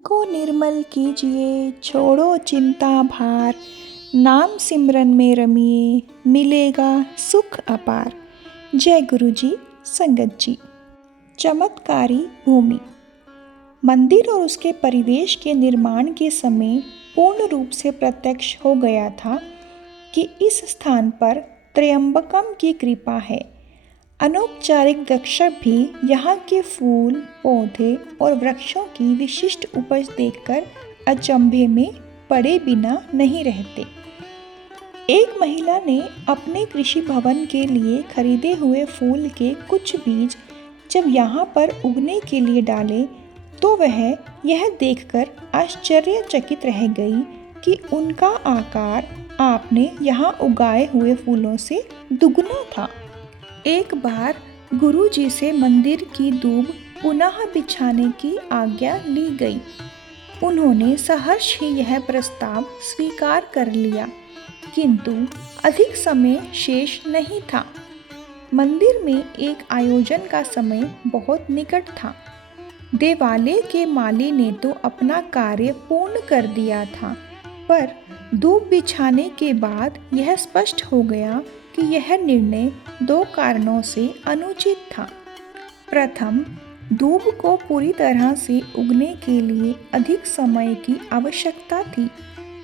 को निर्मल कीजिए, छोड़ो चिंता भार, नाम सिमरन में रमिए, मिलेगा सुख अपार। जय गुरु जी, संगत जी। चमत्कारी भूमि। मंदिर और उसके परिवेश के निर्माण के समय पूर्ण रूप से प्रत्यक्ष हो गया था कि इस स्थान पर त्र्यंबकम की कृपा है। अनौपचारिक दर्शक भी यहाँ के फूल, पौधे और वृक्षों की विशिष्ट उपज देखकर अचंभे में पड़े बिना नहीं रहते। एक महिला ने अपने कृषि भवन के लिए खरीदे हुए फूल के कुछ बीज जब यहाँ पर उगने के लिए डाले तो वह यह देखकर आश्चर्यचकित रह गई कि उनका आकार आपने यहाँ उगाए हुए फूलों से दुगना था। एक बार गुरु जी से मंदिर की दूब पुनः बिछाने की आज्ञा ली गई। उन्होंने सहर्ष ही यह प्रस्ताव स्वीकार कर लिया, किंतु अधिक समय शेष नहीं था। मंदिर में एक आयोजन का समय बहुत निकट था। देवालय के माली ने तो अपना कार्य पूर्ण कर दिया था, पर दूब बिछाने के बाद यह स्पष्ट हो गया कि यह निर्णय दो कारणों से अनुचित था। प्रथम, दूब को पूरी तरह से उगने के लिए अधिक समय की आवश्यकता थी।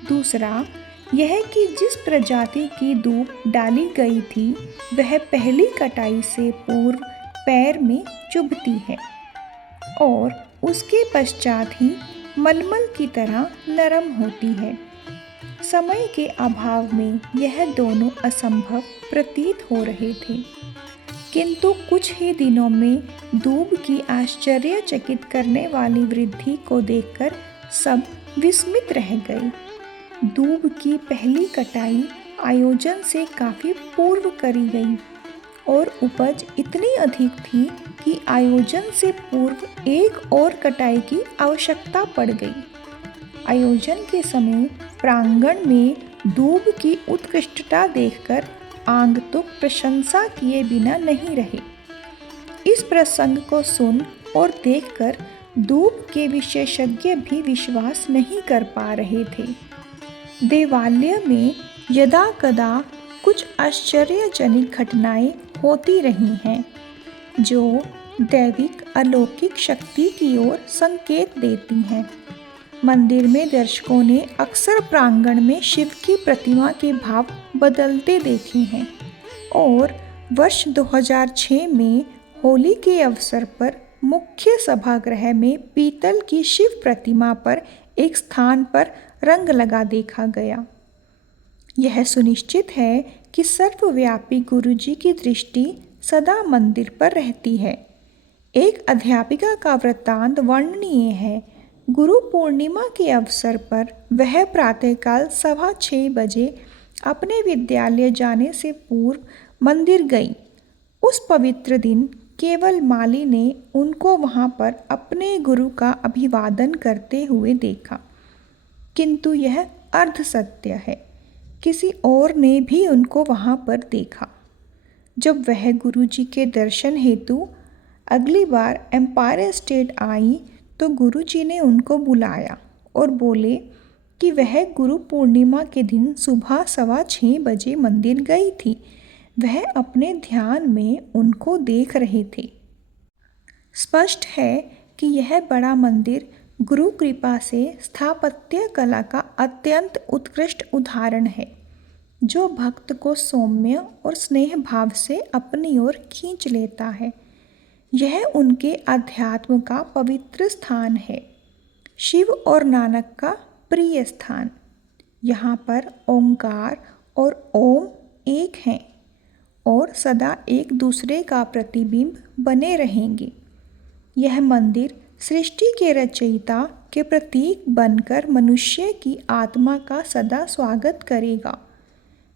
दूसरा, यह कि जिस प्रजाति की दूब डाली गई थी वह पहली कटाई से पूर्व पैर में चुभती है और उसके पश्चात ही मलमल की तरह नरम होती है। समय के अभाव में यह दोनों असंभव प्रतीत हो रहे थे, किंतु कुछ ही दिनों में दूब की आश्चर्यचकित करने वाली वृद्धि को देखकर सब विस्मित रह गए। दूब की पहली कटाई आयोजन से काफी पूर्व करी गई और उपज इतनी अधिक थी कि आयोजन से पूर्व एक और कटाई की आवश्यकता पड़ गई। आयोजन के समय प्रांगण में दूब की उत्कृष्टता देखकर आगंतुक प्रशंसा किए बिना नहीं रहे। इस प्रसंग को सुन और देखकर दूब के विशेषज्ञ भी विश्वास नहीं कर पा रहे थे। देवालय में यदा कदा कुछ आश्चर्यजनक घटनाएं होती रही हैं, जो दैविक अलौकिक शक्ति की ओर संकेत देती हैं। मंदिर में दर्शकों ने अक्सर प्रांगण में शिव की प्रतिमा के भाव बदलते देखे हैं और वर्ष 2006 में होली के अवसर पर मुख्य सभागृह में पीतल की शिव प्रतिमा पर एक स्थान पर रंग लगा देखा गया। यह सुनिश्चित है कि सर्वव्यापी गुरु जी की दृष्टि सदा मंदिर पर रहती है। एक अध्यापिका का वृत्तांत वर्णनीय है। गुरु पूर्णिमा के अवसर पर वह प्रातःकाल 6:15 बजे अपने विद्यालय जाने से पूर्व मंदिर गई। उस पवित्र दिन केवल माली ने उनको वहाँ पर अपने गुरु का अभिवादन करते हुए देखा, किंतु यह अर्ध सत्य है। किसी और ने भी उनको वहाँ पर देखा। जब वह गुरु जी के दर्शन हेतु अगली बार एम्पायर स्टेट आई तो गुरु जी ने उनको बुलाया और बोले कि वह गुरु पूर्णिमा के दिन सुबह 6:15 बजे मंदिर गई थी। वह अपने ध्यान में उनको देख रहे थे। स्पष्ट है कि यह बड़ा मंदिर गुरु कृपा से स्थापत्य कला का अत्यंत उत्कृष्ट उदाहरण है, जो भक्त को सौम्य और स्नेह भाव से अपनी ओर खींच लेता है। यह उनके अध्यात्म का पवित्र स्थान है, शिव और नानक का प्रिय स्थान। यहाँ पर ओंकार और ओम एक हैं और सदा एक दूसरे का प्रतिबिंब बने रहेंगे। यह मंदिर सृष्टि के रचयिता के प्रतीक बनकर मनुष्य की आत्मा का सदा स्वागत करेगा।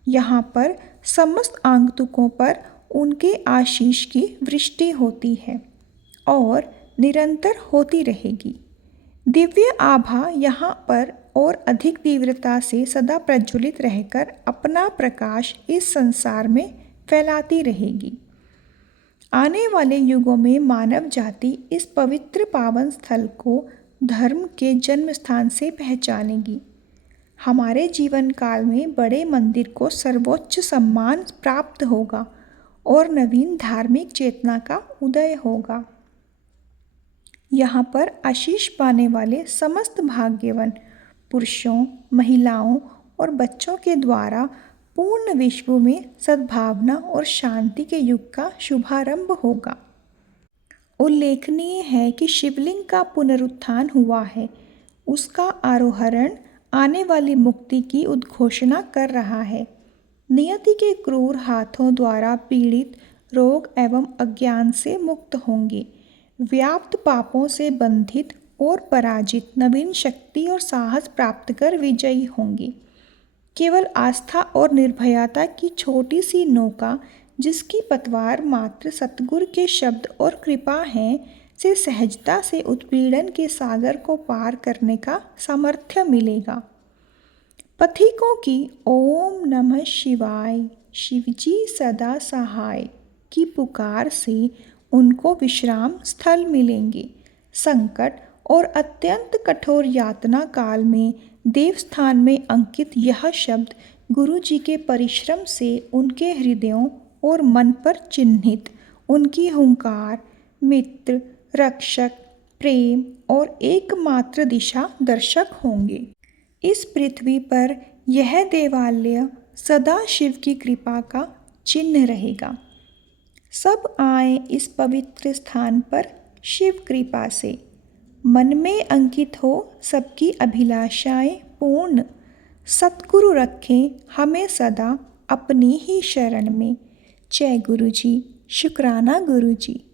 यहाँ पर समस्त आगंतुकों पर उनके आशीष की वृष्टि होती है और निरंतर होती रहेगी। दिव्य आभा यहाँ पर और अधिक तीव्रता से सदा प्रज्वलित रहकर अपना प्रकाश इस संसार में फैलाती रहेगी। आने वाले युगों में मानव जाति इस पवित्र पावन स्थल को धर्म के जन्म स्थान से पहचानेगी। हमारे जीवन काल में बड़े मंदिर को सर्वोच्च सम्मान प्राप्त होगा और नवीन धार्मिक चेतना का उदय होगा। यहाँ पर आशीष पाने वाले समस्त भाग्यवान पुरुषों, महिलाओं और बच्चों के द्वारा पूर्ण विश्व में सद्भावना और शांति के युग का शुभारंभ होगा। उल्लेखनीय है कि शिवलिंग का पुनरुत्थान हुआ है। उसका आरोहण आने वाली मुक्ति की उद्घोषणा कर रहा है। नियति के क्रूर हाथों द्वारा पीड़ित रोग एवं अज्ञान से मुक्त होंगे। व्याप्त पापों से बंधित और पराजित नवीन शक्ति और साहस प्राप्त कर विजयी होंगे। केवल आस्था और निर्भयता की छोटी सी नौका, जिसकी पतवार मात्र सतगुरु के शब्द और कृपा है, से सहजता से उत्पीड़न के सागर को पार करने का सामर्थ्य मिलेगा। पथिकों की ओम नमः शिवाय, शिवजी सदा सहाय की पुकार से उनको विश्राम स्थल मिलेंगे। संकट और अत्यंत कठोर यातना काल में देवस्थान में अंकित यह शब्द गुरु जी के परिश्रम से उनके हृदयों और मन पर चिन्हित उनकी हुंकार, मित्र, रक्षक, प्रेम और एकमात्र दिशा दर्शक होंगे। इस पृथ्वी पर यह देवालय सदा शिव की कृपा का चिन्ह रहेगा। सब आए इस पवित्र स्थान पर शिव कृपा से। मन में अंकित हो सबकी अभिलाषाएं पूर्ण। सतगुरु रखें हमें सदा अपनी ही शरण में। जय गुरु जी। शुक्राना गुरु जी।